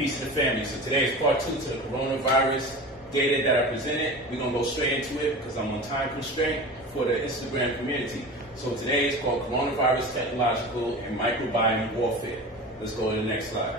Peace to the family. So today is part 2 to the coronavirus data that I presented. We're going to go straight into it because I'm on time constraint for the Instagram community. So today is called Coronavirus Technological and Microbiome Warfare. Let's go to the next slide.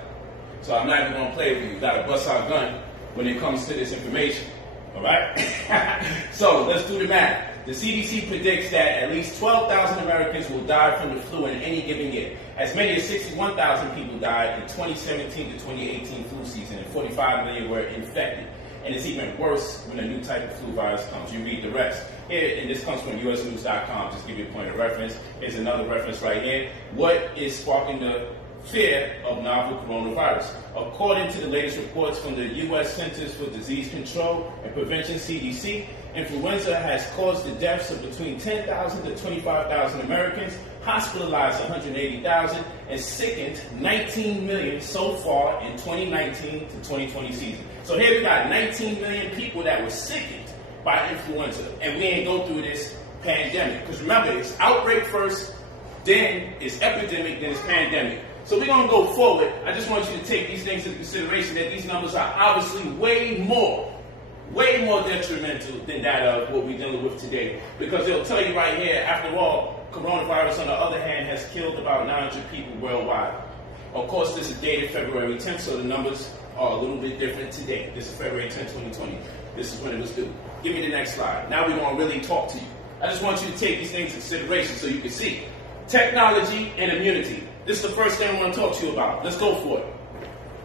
So I'm not even going to play with you. You got to bust our gun when it comes to this information. All right? So let's do the math. The CDC predicts that at least 12,000 Americans will die from the flu in any given year. As many as 61,000 people died in 2017 to 2018 flu season, and 45 million were infected. And it's even worse when a new type of flu virus comes. You read the rest. Here, and this comes from usnews.com, just give you a point of reference. Here's another reference right here. What is sparking the fear of novel coronavirus? According to the latest reports from the U.S. Centers for Disease Control and Prevention, CDC, influenza has caused the deaths of between 10,000 to 25,000 Americans, hospitalized 180,000, and sickened 19 million so far in 2019 to 2020 season. So here we got 19 million people that were sickened by influenza, and we ain't go through this pandemic. Because remember, it's outbreak first, then it's epidemic, then it's pandemic. So we're going to go forward. I just want you to take these things into consideration, that these numbers are obviously way more detrimental than that of what we're dealing with today. Because it'll tell you right here, after all, coronavirus, on the other hand, has killed about 900 people worldwide. Of course, this is dated February 10th, so the numbers are a little bit different today. This is February 10th, 2020. This is when it was due. Give me the next slide. Now we're going to really talk to you. I just want you to take these things into consideration so you can see. Technology and immunity. This is the first thing I want to talk to you about. Let's go for it.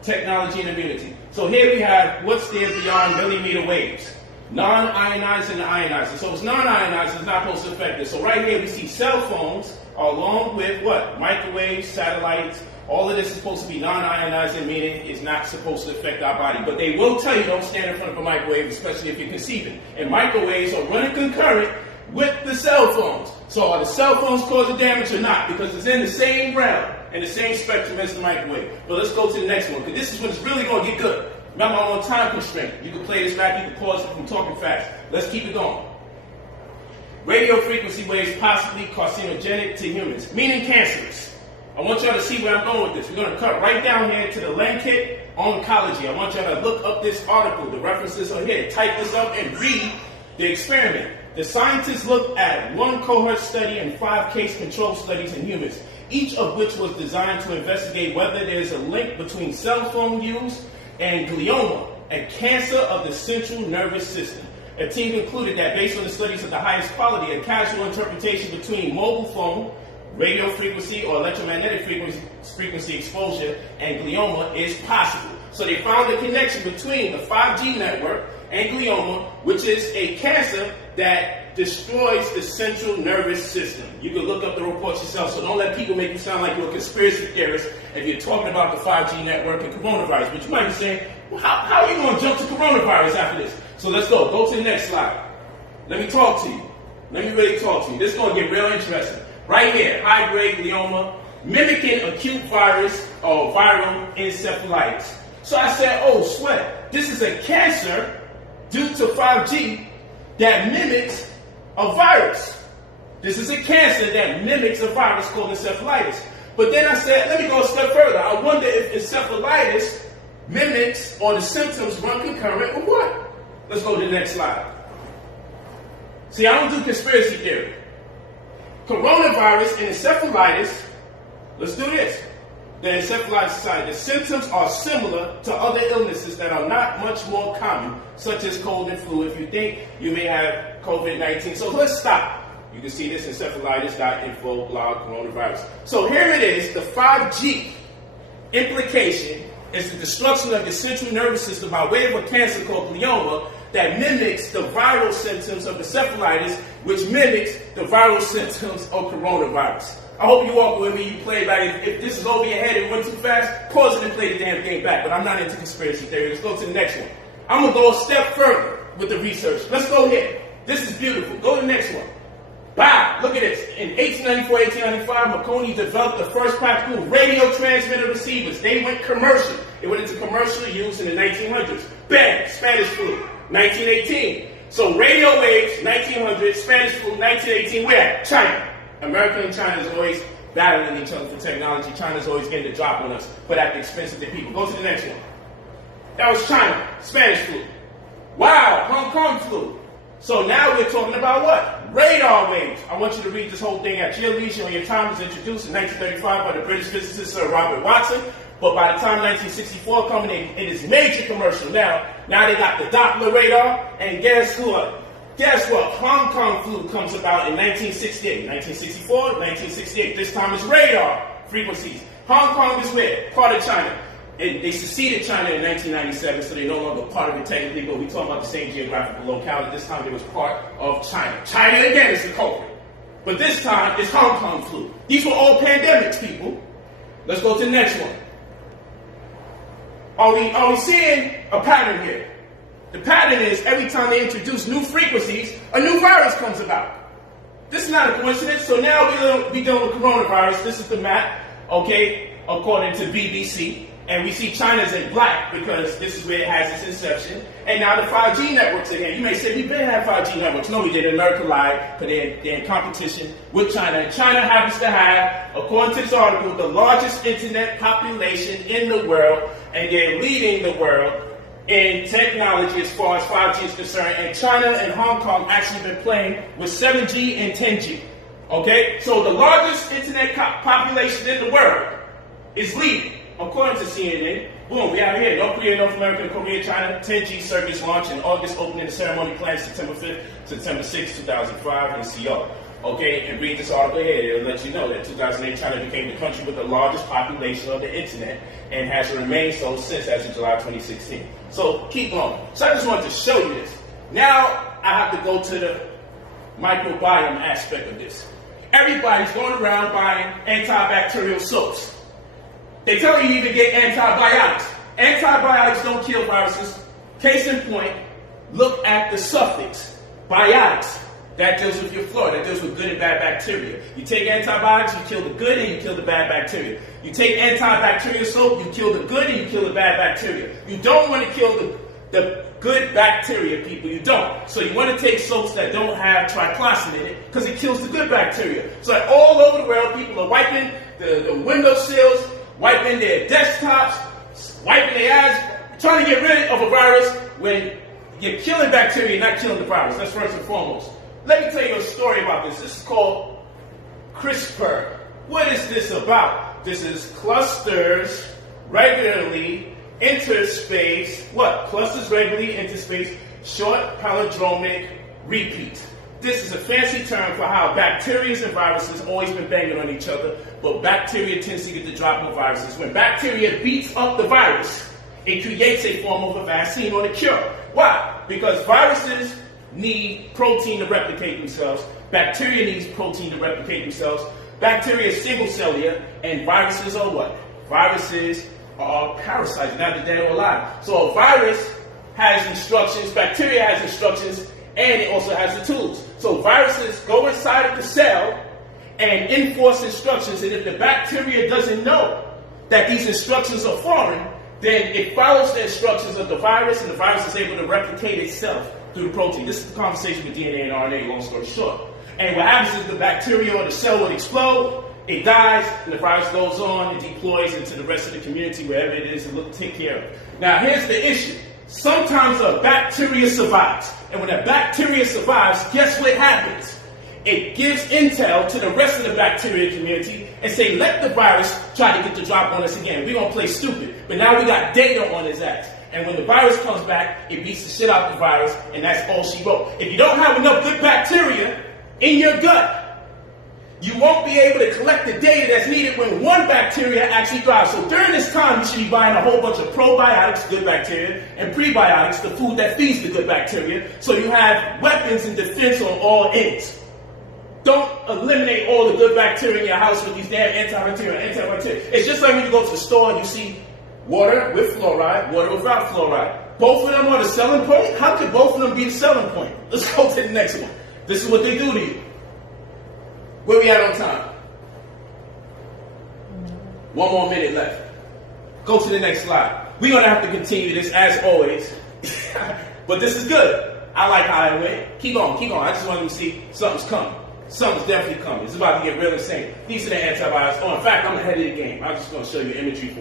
Technology and immunity. So here we have what's there beyond millimeter waves. Non-ionizing and ionizing. So it's non-ionizing, it's not supposed to affect it. So right here we see cell phones along with what? Microwaves, satellites. All of this is supposed to be non-ionizing, meaning it's not supposed to affect our body. But they will tell you don't stand in front of a microwave, especially if you're conceiving. And microwaves are running concurrent with the cell phones. So are the cell phones causing damage or not? Because it's in the same realm and the same spectrum as the microwave. But let's go to the next one, because this is when it's really going to get good. Remember, I'm on time constraint. You can play this back, you can pause it from talking fast. Let's keep it going. Radio frequency waves possibly carcinogenic to humans, meaning cancerous. I want y'all to see where I'm going with this. We're going to cut right down here to the Lancet Oncology. I want y'all to look up this article. The references are here. Type this up and read the experiment. The scientists looked at one cohort study and 5 case control studies in humans, each of which was designed to investigate whether there's a link between cell phone use and glioma, a cancer of the central nervous system. A team concluded that based on the studies of the highest quality, a causal interpretation between mobile phone, radio frequency, or electromagnetic frequency exposure and glioma is possible. So they found a connection between the 5G network and glioma, which is a cancer that destroys the central nervous system. You can look up the reports yourself, so don't let people make you sound like you're a conspiracy theorist if you're talking about the 5G network and coronavirus. But you might be saying, well, how are you going to jump to coronavirus after this? So let's go. Go to the next slide. Let me talk to you. Let me really talk to you. This is going to get real interesting. Right here, high-grade glioma, mimicking acute virus or viral encephalitis. So I said, oh, sweat. This is a cancer due to 5G that mimics a virus. This is a cancer that mimics a virus called encephalitis. But then I said, let me go a step further. I wonder if encephalitis mimics or the symptoms run concurrent with what? Let's go to the next slide. See, I don't do conspiracy theory. Coronavirus and encephalitis, let's do this. The Encephalitis Society, the symptoms are similar to other illnesses that are not much more common, such as cold and flu, if you think you may have COVID-19. So let's stop. You can see this, encephalitis.info blog coronavirus. So here it is, the 5G implication is the destruction of the central nervous system by way of a cancer called glioma that mimics the viral symptoms of encephalitis, which mimics the viral symptoms of coronavirus. I hope you walk with me, you play back. If this is over your head and went too fast, pause it and play the damn game back. But I'm not into conspiracy theory. Let's go to the next one. I'm going to go a step further with the research. Let's go here. This is beautiful. Go to the next one. Wow, look at this. In 1894, 1895, Marconi developed the first practical radio transmitter receivers. They went commercial. It went into commercial use in the 1900s. Bang, Spanish flu, 1918. So radio waves, 1900, Spanish flu, 1918. Where? China. America and China is always battling each other for technology. China's always getting the drop on us, but at the expense of the people. Go to the next one. That was China, Spanish flu. Wow, Hong Kong flu. So now we're talking about what? Radar waves. I want you to read this whole thing at your leisure on your time. It was introduced in 1935 by the British physicist Sir Robert Watson. But by the time 1964 coming in, it is major commercial now. Now they got the Doppler radar, and guess what? Guess what? Hong Kong flu comes about in 1968. 1964, 1968. This time it's radar frequencies. Hong Kong is where? Part of China. And they seceded China in 1997, so they're no longer part of it technically, but we're talking about the same geographical locality. This time it was part of China. China again is the culprit. But this time it's Hong Kong flu. These were all pandemics, people. Let's go to the next one. Are we seeing a pattern here? The pattern is every time they introduce new frequencies, a new virus comes about. This is not a coincidence. So now we're dealing with coronavirus. This is the map, okay, according to BBC. And we see China's in black because this is where it has its inception. And now the 5G networks again. You may say, we've been having 5G networks. No, we didn't. America lied, but they're in competition with China. And China happens to have, according to this article, the largest internet population in the world. And they're leading the world in technology as far as 5G is concerned. And China and Hong Kong actually been playing with 7G and 10G. Okay? So the largest internet population in the world is leading. According to CNN, boom, we have here, North Korea, North America, Korea, China, 10G service launch in August, opening the ceremony planned September 5th, September 6th, 2005 in Seoul. Okay, and read this article here, it'll let you know that 2008, China became the country with the largest population of the internet and has remained so since as of July 2016. So keep going. So I just wanted to show you this. Now I have to go to the microbiome aspect of this. Everybody's going around buying antibacterial soaps. They tell you to get antibiotics. Antibiotics don't kill viruses. Case in point, look at the suffix, biotics. That deals with your flora, that deals with good and bad bacteria. You take antibiotics, you kill the good and you kill the bad bacteria. You take antibacterial soap, you kill the good and you kill the bad bacteria. You don't want to kill the good bacteria, people. You don't. So you want to take soaps that don't have triclosan in it because it kills the good bacteria. So all over the world, people are wiping the windowsills, wiping their desktops, wiping their eyes, trying to get rid of a virus when you're killing bacteria, not killing the virus. That's first and foremost. Let me tell you a story about this. This is called CRISPR. What is this about? This is clusters regularly interspace. What? Clusters regularly interspace short palindromic repeats. This is a fancy term for how bacteria and viruses always been banging on each other, but bacteria tends to get the drop on viruses. When bacteria beats up the virus, it creates a form of a vaccine or a cure. Why? Because viruses need protein to replicate themselves. Bacteria needs protein to replicate themselves. Bacteria is single-cellular, and viruses are what? Viruses are parasites, not dead or alive. So a virus has instructions, bacteria has instructions, and it also has the tools. So viruses go inside of the cell and enforce instructions, and if the bacteria doesn't know that these instructions are foreign, then it follows the instructions of the virus, and the virus is able to replicate itself through the protein. This is the conversation with DNA and RNA, long story short. And what happens is the bacteria or the cell would explode, it dies, and the virus goes on and deploys into the rest of the community, wherever it is, and take care of it. Now here's the issue. Sometimes a bacteria survives. And when a bacteria survives, guess what happens? It gives intel to the rest of the bacteria community and say, let the virus try to get the drop on us again. We're going to play stupid. But now we got data on his ass. And when the virus comes back, it beats the shit out of the virus, and that's all she wrote. If you don't have enough good bacteria in your gut, you won't be able to collect the data that's needed when one bacteria actually thrives. So during this time, you should be buying a whole bunch of probiotics, good bacteria, and prebiotics, the food that feeds the good bacteria, so you have weapons and defense on all ends. Don't eliminate all the good bacteria in your house with these damn antibacterial. It's just like when you go to the store and you see water with fluoride, water without fluoride. Both of them are the selling point? How could both of them be the selling point? Let's go to the next one. This is what they do to you. Where we at on time? 1 more minute left. Go to the next slide. We're going to have to continue this as always. But this is good. I like how it went. Keep on, keep on. I just want to see something's coming. Something's definitely coming. It's about to get real insane. These are the antibiotics. Oh, in fact, I'm ahead of the game. I'm just going to show you imagery for